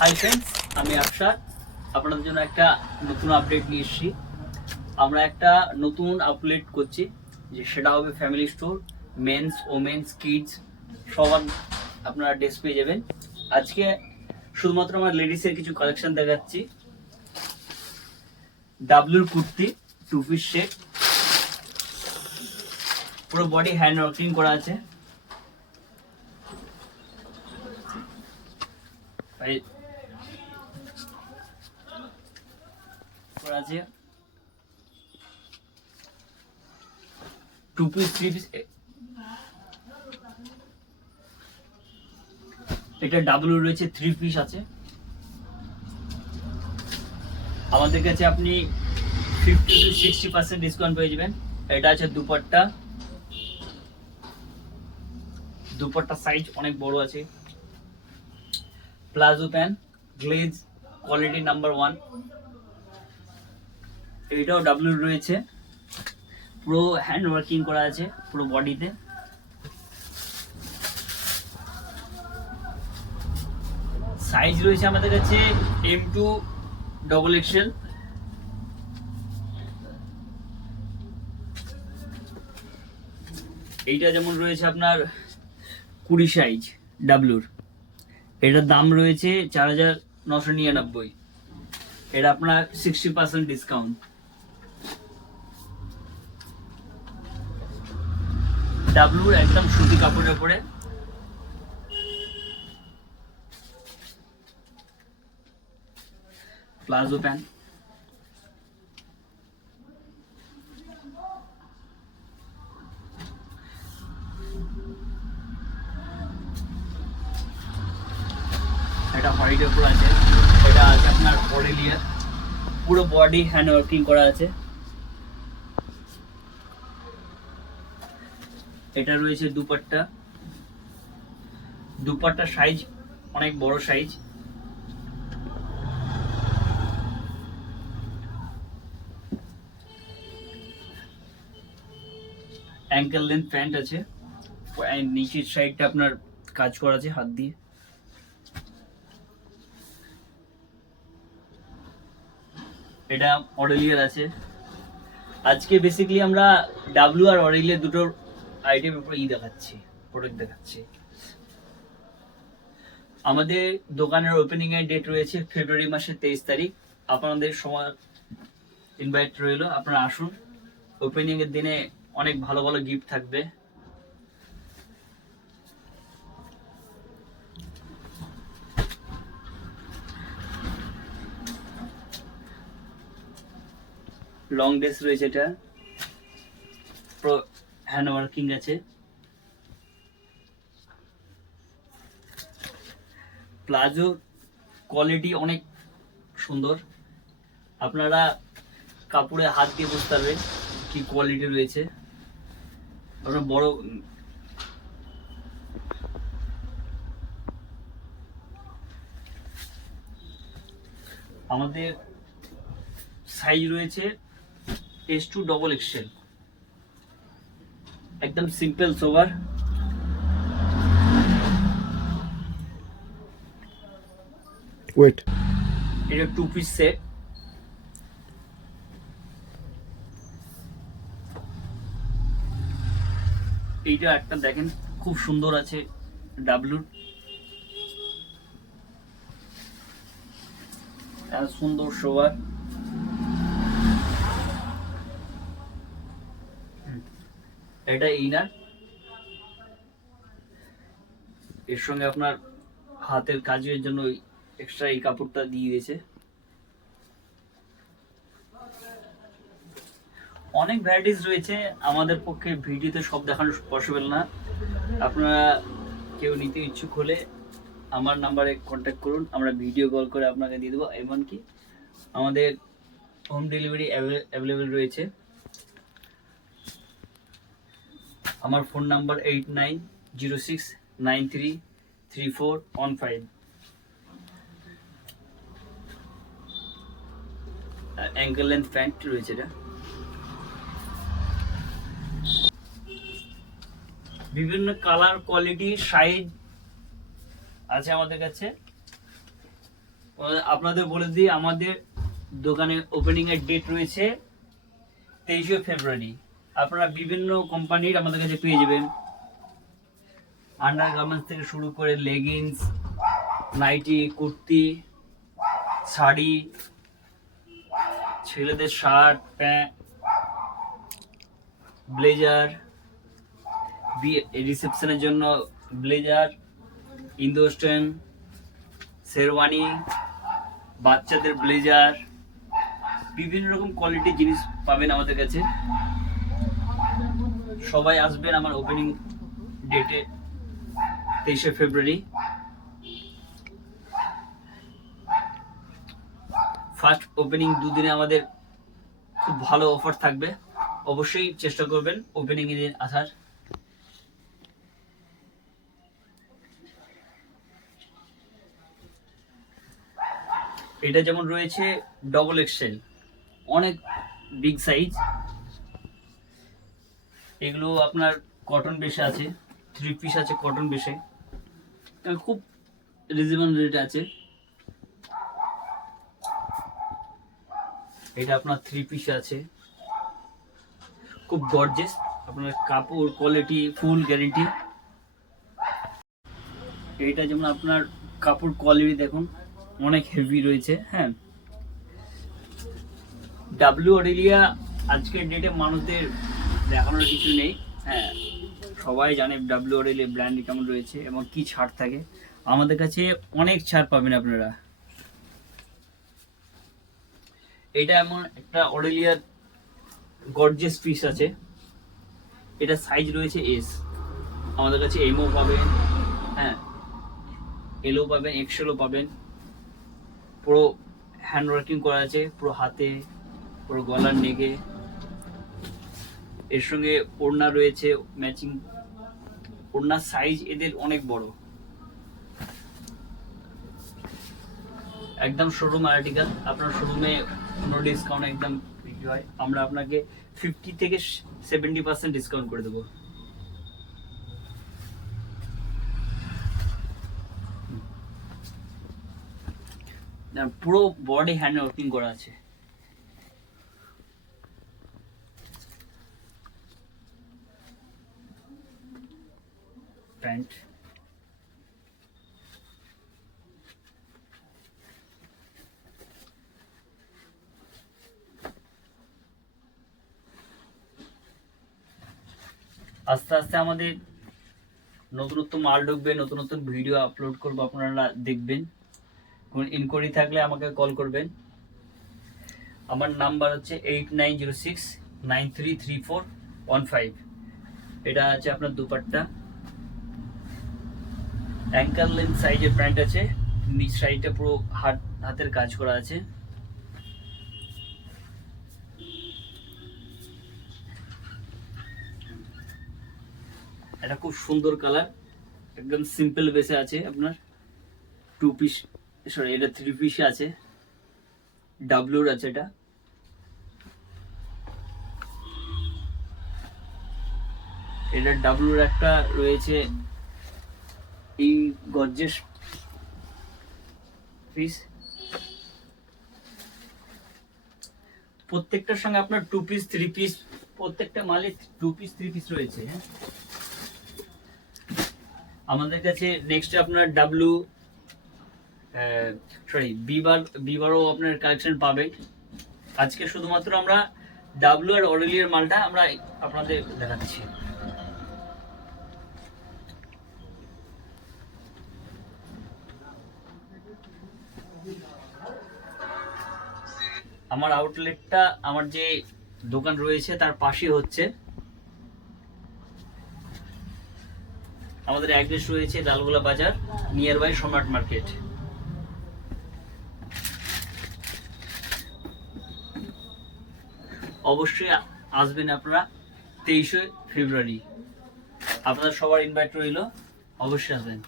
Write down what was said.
Hi friends, আমি আকশার। আপনাদের জন্য একটা নতুন আপডেট নিয়ে এসেছি। আমরা একটা নতুন আপডেট করছি, যে সেটা হবে family store. Mens, womens, kids সবার আপনারা ড্রেস পেয়ে যাবেন। আজকে শুধুমাত্র আমার লেডিসের কিছু কালেকশন দেখাচ্ছি। ডাব্লুর কুর্তি, 2 পিস সেট, পুরো বডি হ্যান্ড ওয়ার্কিং করা আছে। আছে 2 পিস 3 পিস। এটা ডাব্লু রয়েছে, 3 পিস আছে আমাদের কাছে। আপনি 50 to 60% ডিসকাউন্ট পেয়ে যাবেন। এটা আছে দুপাট্টা। দুপাট্টা সাইজ অনেক বড় আছে। Palazzo pant, glaze, quality number 1। এটাও ডাব্লু রয়েছে, পুরো হ্যান্ড ওয়ার্কিং করা আছে পুরো বডিতে। সাইজ রয়েছে আমাদের কাছে M2 XXL। এইটা যেমন রয়েছে আপনার 20 সাইজ ডাব্লুর। এটার দাম রয়েছে 4999। এটা আপনার 60% ডিসকাউন্ট। ডাব্লুর একদম সুতি কাপড়ের উপরে। প্লাজো প্যান্ট, এটা হোয়াইটের উপর আছে। এটা আছে আপনার অরেলিয়ার, পুরো বডি হ্যান্ড ওয়ার্কিং করা আছে। এটা রয়েছে দুপাট্টা। দুপাট্টার সাইজ অনেক বড় সাইজ। অ্যাঙ্কেল লেন্থ প্যান্ট আছে। নিচের সাইডটা আপনার কাজ করা আছে হাত দিয়ে। এটা অরেলিয়ার আছে। আজকে বেসিক্যালি আমরা ডাব্লু আর অরেলিয়ার দুটোর আইটেমের উপর দেখাচ্ছি, প্রোডাক্ট দেখাচ্ছি। আমাদের দোকানের ওপেনিং এর ডেট রয়েছে ফেব্রুয়ারি মাসের 23 তারিখ। আপনাদের সময় ইনভাইট রইল, আপনারা আসুন। ওপেনিং এর দিনে অনেক ভালো ভালো গিফট থাকবে। লং ড্রেস রয়েছে, এটা পুরো হ্যান্ড ওয়ার্কিং আছে। প্লাজো কোয়ালিটি অনেক সুন্দর। আপনারা কাপড়ে হাত দিয়ে বুঝতে পারবেন কি কোয়ালিটি রয়েছে। আপনার বড় আমাদের সাইজ রয়েছে S2 XXL। একদম সিম্পল সোবার। ওয়েট, এটা 2 পিস সেট। এইটা একটা দেখেন খুব সুন্দর আছে ডাব্লুর। সুন্দর সোবার। এটা ইনার, এর সঙ্গে আপনার হাতের কাজের জন্য এক্সট্রা এই কাপড়টা দিয়ে দিয়েছে। অনেক ভ্যারাইটিস রয়েছে, আমাদের পক্ষে ভিডিওতে সব দেখানো পসিবল না। আপনারা কেউ নিতে ইচ্ছুক হলে আমার নাম্বারে কন্ট্যাক্ট করুন, আমরা ভিডিও কল করে আপনাকে দিয়ে দেবো। এমনকি আমাদের হোম ডেলিভারি অ্যাভেলেবেল রয়েছে। আমার phone number 8906933415। Ankle length pant রয়েছে। এটা বিভিন্ন কালার, কোয়ালিটি, সাইজ আছে আমাদের কাছে। আপনাদের বলে দিই, আমাদের দোকানে ওপেনিং এর ডেট রয়েছে 23শে ফেব্রুয়ারি। আপনারা বিভিন্ন কোম্পানির আমাদের কাছে পেয়ে যাবেন, আন্ডার গার্মেন্টস থেকে শুরু করে লেগিংস, নাইটি, কুর্তি, শাড়ি, ছেলেদের শার্ট, প্যান্ট, ব্লেজার, বিয়ে রিসেপশনের জন্য ব্লেজার, ইন্দোস্টেন, শেরওয়ানি, বাচ্চাদের ব্লেজার, বিভিন্ন রকম কোয়ালিটির জিনিস পাবেন আমাদের কাছে। সবাই আসবেন আমার ওপেনিং ডেটে 23শে ফেব্রুয়ারি। ফার্স্ট ওপেনিং দুদিনে আমাদের খুব ভালো অফার থাকবে, অবশ্যই চেষ্টা করবেন ওপেনিং এ দিন আসার। এটা যেমন রয়েছে ডবল এক্সেল, অনেক বিগ সাইজ। এগুলো আপনার কটন বেশে আছে, 3 পিস আছে কটন বেশে, খুব রিজনেবল রেট আছে। এটা আপনার 3 পিস আছে, খুব গর্জিয়াস, আপনার কাপড় কোয়ালিটি ফুল গ্যারেন্টি। এইটা যেমন আপনার কাপড় কোয়ালিটি দেখুন অনেক হেভি রয়েছে। হ্যাঁ, ডাব্লিউ অরেলিয়া আজকের ডেটে মানুষদের দেখানোর কিছু নেই। হ্যাঁ, সবাই জানে ডাব্লিউ অরেলিয়া ব্র্যান্ড কেমন রয়েছে এবং কি ছাড় থাকে। আমাদের কাছে অনেক ছাড় পাবেন আপনারা। এটা এমন একটা অরেলিয়ার গর্জিয়াস পিস আছে, এটা সাইজ রয়েছে এস। আমাদের কাছে এমও পাবেন, হ্যাঁ এলও পাবেন, এক্সেলও পাবেন। পুরো হ্যান্ড ওয়ার্কিং করা আছে, পুরো হাতে, পুরো গলার নেগে। এর সঙ্গে ওড়না রয়েছে ম্যাচিং, ওড়নার সাইজ এদের অনেক বড়, একদম শোরুম আর্টিকেল। আপনার শোরুমে কোনো ডিসকাউন্ট একদম বিক্রি হয়, আমরা আপনাকে 50 থেকে 70% ডিসকাউন্ট করে দেবো। পুরো বডি হ্যান্ড ওয়ার্কিং করা আছে। প্যান্ট, আস্তে আস্তে আমাদের নতুনত্ব মাল ঢুকবে, নতুন ভিডিও আপলোড করবো, আপনারা দেখবেন। কোন ইনকোয়ারি থাকলে আমাকে কল করবেন। আমার নাম্বার হচ্ছে 8906933415। এটা আছে আপনার দুপাট্টা, অ্যাঙ্কেল লেন্থ সাইজের প্যান্ট আছে, নিচ সাইডটা পুরো হাতের কাজ করা আছে। এটা খুব সুন্দর কালার, একদম সিম্পল বেসে আছে আপনার। 2 পিস, সরি এটা 3 পিসে আছে, ডাব্লিউর আছে। এটা ডাব্লিউর একটা রয়েছে এই গর্জিয়াস পিস। প্রত্যেকটার সঙ্গে আপনার 2 পিস 3 পিস, প্রত্যেকটা মালে 2 পিস 3 পিস রয়েছে। আমাদের কাছে নেক্সট আপনার ডাব্লিউ বিবারও আপনার কালেকশন পাবেন। আজকে শুধুমাত্র আমরা ডাব্লিউ আর অরেলিয়ার মালটা আমরা আপনাদের দেখাচ্ছি। আমার আউটলেটটা, আমার যে দোকান রয়েছে তার পাশে হচ্ছে। আমাদের অ্যাড্রেস রয়েছে লালগোলা বাজার, নিয়ার বাই সম্রাট মার্কেট। অবশ্যই আসবেন আপনারা 23শে ফেব্রুয়ারি। আপনাদের সবার ইনভাইট রইল, অবশ্যই আসবেন।